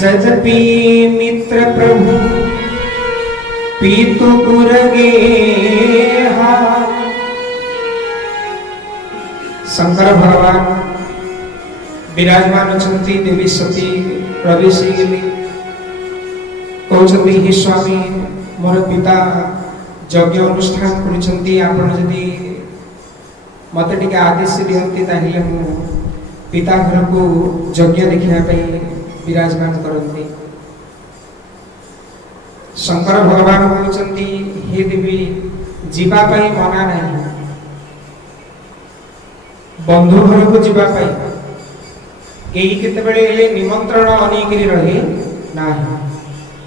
जदपि मित्र प्रभु पीतु पुरगे शंकर भगवान विराजमान अछंती देवी सती प्रवेश कहते ही स्वामी मोर पिता यज्ञ अनुष्ठान करुछंती आपण जदि मत टिके आदेश दियंती ताहिले मु पिता घर को यज्ञ देखिया पई विराजमान करंती। शंकर भगवान कहते हे देवी जीवा पई मना नहीं बंधु घर को जीवा पई केही केते बेले निमंत्रण अनेकरी रहे नाही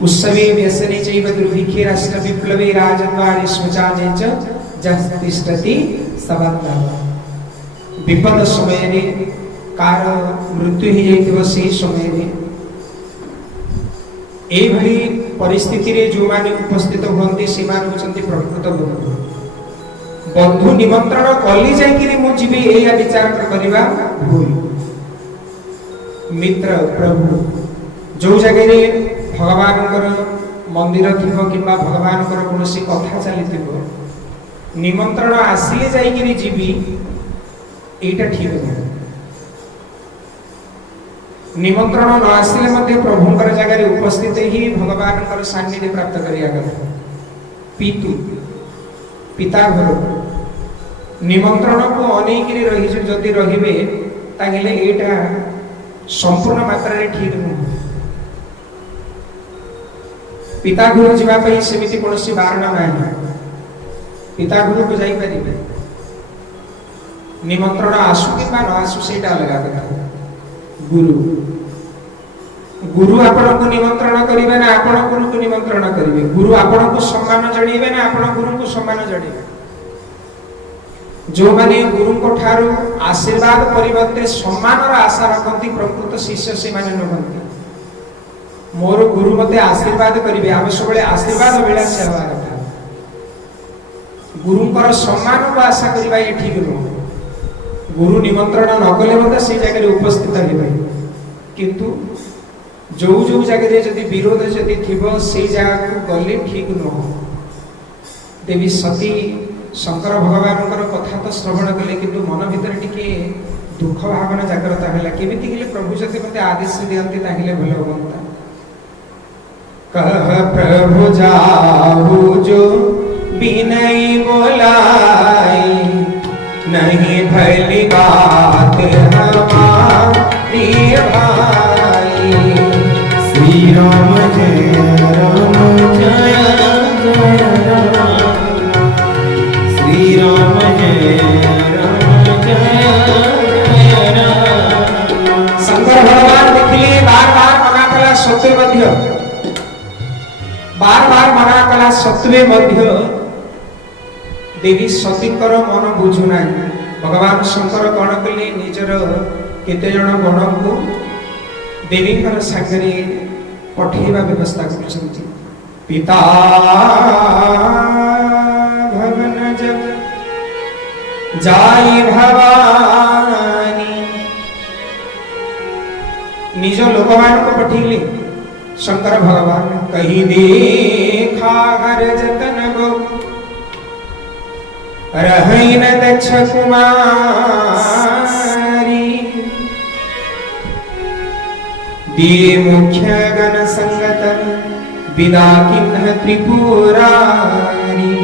उत्सवे व्यसने चैव दुर्भिक्षे राष्ट्र विप्लवे राजद्वारे स्वचाने च जस्तिष्ठति सवत्तम विपद समय रे कार मृत्यु ही जाइथिबो से समय रे ए भली परिस्थिति रे जो माने उपस्थित होंती से मान होचंती प्रकृत बंधु बंधु निमंत्रण कली जाय कि मु जीवी एया विचार करबा भूल मित्र प्रभु जो जगह रे भगवान मंदिर थिबो किबा भगवान कोनोसी कथा चलीथिबो निमंत्रण आसिले जाय कि जीवी एटा ठीक है निमंत्रण न आसिले मध्य प्रभुंकर जगह रे उपस्थित ही भगवान सान्निध्य प्राप्त करिया गला पीतु पिता घर निमंत्रण को अनेक रही जदि रहिबे ताहेले एटा संपूर्ण मात्रा रे ठीक न पिता घर जीवा पई सेमिति कोनोसी बारणा नाही पिता घर को जाई परिबे निमंत्रण आसु कि न आसु सेटा अलग कथा गुरु गुरु आपण को निमंत्रण करिवे ना आपण गुरु को निमंत्रण करिवे गुरु आपण को सम्मान जणीबे ना आपण गुरु को सम्मान जणीबे जो माने गुरु को ठारू आशीर्वाद परिवर्ते सम्मान रा आशा रखंती प्रकृत शिष्य से माने नबंती मोर गुरु मते आशीर्वाद करिवे आमे सबले आशीर्वाद मिला से हवा कथा गुरु कर सम्मान को आशा करिवा ये ठीक न गुरु निमंत्रण न कले मते से जगह रे उपस्थित हेबे किंतु जो जो जगह रे जदी विरोध जदी थिबो से जगह को गले ठीक न देवी सती शंकर भगवान कथा तो श्रवण कले किंतु मन भीतर टिके दुख भावना जागृत होला केमिति गेले प्रभु जते मते आदेश दियंती ताहिले भलो होंता कह प्रभु जाहु जो बिनय बोलाई नहीं भली बात हमारी भाई श्री राम जय राम जय जय राम श्री राम जय राम जय जय राम। शंकर भगवान देखिए बार-बार मना कला सत्य मध्य बार-बार मना कला सत्वे मध्य देवी सतीकर मन बुझु ना भगवान शंकर कौन कले निजर केते जण गण को देवी कर सागरे पठेवा व्यवस्था करछंती पिता भवन जब जाई भवानी निज लोकमान को पठिली शंकर भगवान कही देखा हर जतन गो रही न दक्ष कुमारी दिए मुख्य गण संगत विदा किन्ह त्रिपुरारी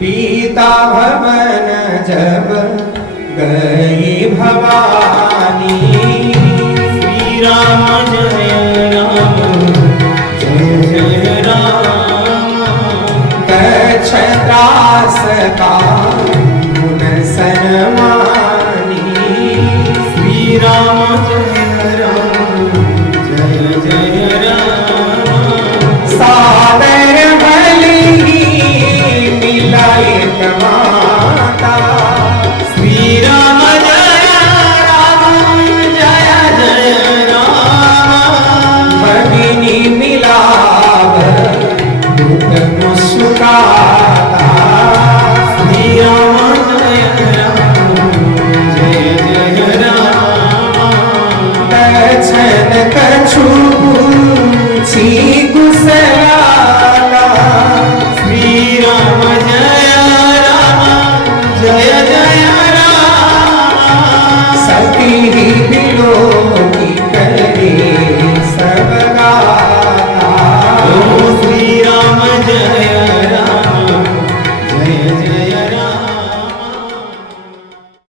पीता भवन जब गई भवानी श्री राम जय राम जय जय राम दक्ष त्रास का गुण सनमानी श्री राम जय राम जय जय राम सादर भली मिलाए माता श्री राम जय राम जय जय राम भगिनी मिलाव दुख सुखाता श्री राम जय राम जय जय राम पूछी कुशलाला श्री राम जय जय राम सती विलोचना